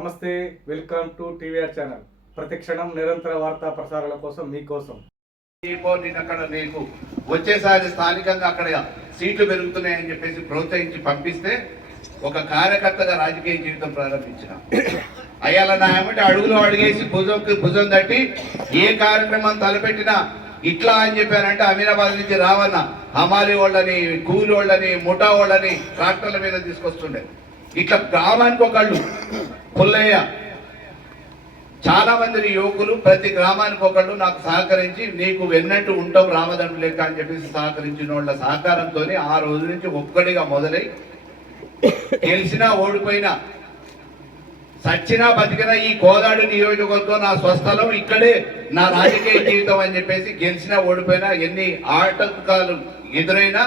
నమస్తే, welcome to TVR channel. ప్రతిక్షణం నిరంతర వార్తా ప్రసారాల కోసం మీకోసం. అక్కడ నీకు వచ్చేసారి స్థానికంగా అక్కడ సీట్లు పెరుగుతున్నాయని చెప్పేసి ప్రోత్సహించి పంపిస్తే ఒక కార్యకర్తగా రాజకీయ జీవితం ప్రారంభించిన అయ్యాల నా ఏమంటే అడుగులో అడిగేసి భుజం తట్టి ఏ కార్యక్రమం తలపెట్టినా ఇట్లా అని చెప్పారంటే అమీనాబాద్ నుంచి రావన్న హమాలి వాళ్ళని, కూలి వాళ్ళని, ముఠా వాళ్ళని ట్రాక్టర్ల మీద తీసుకొస్తుండే. ఇట్లా గ్రామానికి ఒకళ్ళు పుల్లయ్య చాలా మంది యువకులు ప్రతి గ్రామానికి ఒకళ్ళు నాకు సహకరించి నీకు వెన్నట్టు ఉంటాం రామదండు లెక్క అని చెప్పేసి సహకరించిన వాళ్ళ సహకారంతో ఆ రోజు నుంచి ఒక్కడిగా మొదలై గెలిచినా ఓడిపోయినా సచ్చినా బతికినా ఈ కోదాడు నియోజకవర్గం నా స్వస్థలం, ఇక్కడే నా రాజకీయ జీవితం అని చెప్పేసి గెలిచినా ఓడిపోయినా ఎన్ని ఆటంకాలు ఎదురైనా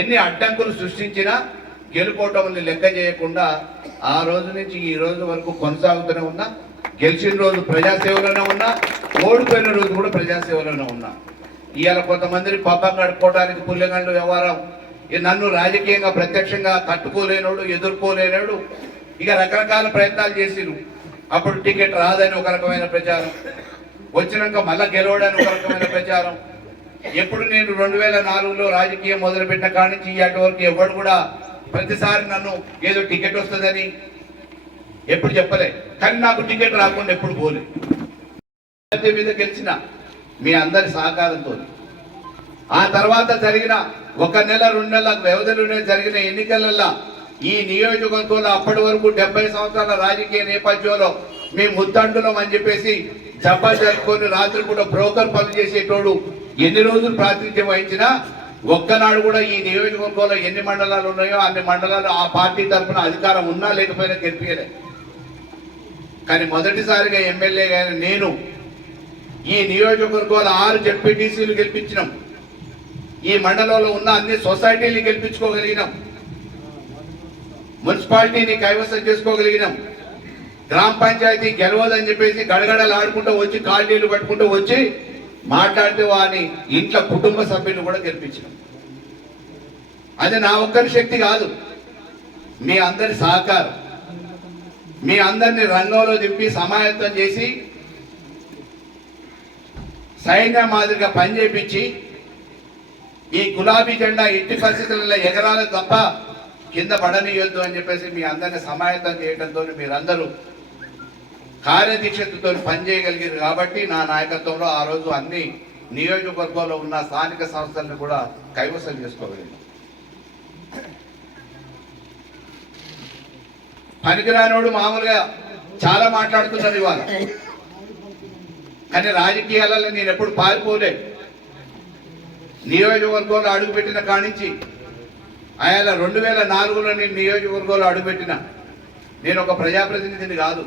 ఎన్ని అడ్డంకులు సృష్టించినా గెలుపోవటంని లెక్క చేయకుండా ఆ రోజు నుంచి ఈ రోజు వరకు కొనసాగుతూనే ఉన్నా. గెలిచిన రోజు ప్రజాసేవలోనే ఉన్నా, ఓడిపోయిన రోజు కూడా ప్రజాసేవలోనే ఉన్నా. ఇవాళ కొంతమందిని పబ్బం గడుపుకోవడానికి పుల్లెగండ్లు వ్యవహారం నన్ను రాజకీయంగా ప్రత్యక్షంగా తట్టుకోలేనోడు, ఎదుర్కోలేనాడు, ఇక రకరకాల ప్రయత్నాలు చేసిరు. అప్పుడు టికెట్ రాదని ఒక రకమైన ప్రచారం, వచ్చినాక మళ్ళా గెలవడానికి ఒక రకమైన ప్రచారం. ఎప్పుడు నేను 2004లో రాజకీయం మొదలుపెట్టిన కాడి నుంచి అటు వరకు ఎవరు కూడా ప్రతిసారి నన్ను ఏదో టికెట్ వస్తుందని ఎప్పుడు చెప్పలే. కానీ నాకు టికెట్ రాకుండా ఎప్పుడు పోలే. మీద గెలిచిన మీ అందరి సహకారంతో ఆ తర్వాత జరిగిన 1 నెల 2 నెలల వ్యవధిలోనే జరిగిన ఎన్నికలలో ఈ నియోజకవర్గంలో అప్పటి వరకు 70 సంవత్సరాల రాజకీయ నేపథ్యంలో మేము ముత్తండులం అని చెప్పేసి జబ్బా జరుపుకొని రాత్రి కూడా బ్రోకర్ పనులు చేసేటోడు ఎన్ని రోజులు ప్రాతినిధ్యం వహించినా ఒక్కనాడు కూడా ఈ నియోజకవర్గంలో ఎన్ని మండలాలు ఉన్నాయో అన్ని మండలాలు ఆ పార్టీ తరఫున అధికారం ఉన్నా లేకపోయినా గెలిపించలే. కానీ మొదటిసారిగా ఎమ్మెల్యేగా నేను ఈ నియోజకవర్గంలో 6 జెడ్పీటీసీలు గెలిపించినాం. ఈ మండలంలో ఉన్న అన్ని సొసైటీలు గెలిపించుకోగలిగినాం. మున్సిపాలిటీని కైవసం చేసుకోగలిగినాం. గ్రామ పంచాయతీ గెలవదని చెప్పేసి గడగడలు ఆడుకుంటూ వచ్చి కాళ్ళీళ్ళు పట్టుకుంటూ వచ్చి మాట్లాడితే వాని ఇంట్లో కుటుంబ సభ్యులు కూడా గెలిపించినాం. అది నా ఒక్కరి శక్తి కాదు, మీ అందరి సహకారం. మీ అందరినీ రంగంలో దింపి సమాయత్తం చేసి సైన్య మాదిరిగా పనిచేపించి ఈ గులాబీ జెండా ఎట్టి పరిస్థితులలో ఎగరాలి తప్ప కింద పడనీయొద్దు అని చెప్పేసి మీ అందరిని సమాయత్తం చేయడంతో మీరందరూ కార్యదీక్షతతో పనిచేయగలిగారు. కాబట్టి నా నాయకత్వంలో ఆ రోజు అన్ని నియోజకవర్గంలో ఉన్న స్థానిక సంస్థలను కూడా కైవసం చేసుకోగలిగాం. పనికిరానోడు మామూలుగా చాలా మాట్లాడుతున్నారు ఇవాళ, కానీ రాజకీయాలలో నేను ఎప్పుడు పారిపోలే. నియోజకవర్గంలో అడుగుపెట్టిన కానించి ఆయన 2004లో నేను నియోజకవర్గంలో అడుగుపెట్టిన. నేను ఒక ప్రజాప్రతినిధిని కాదు,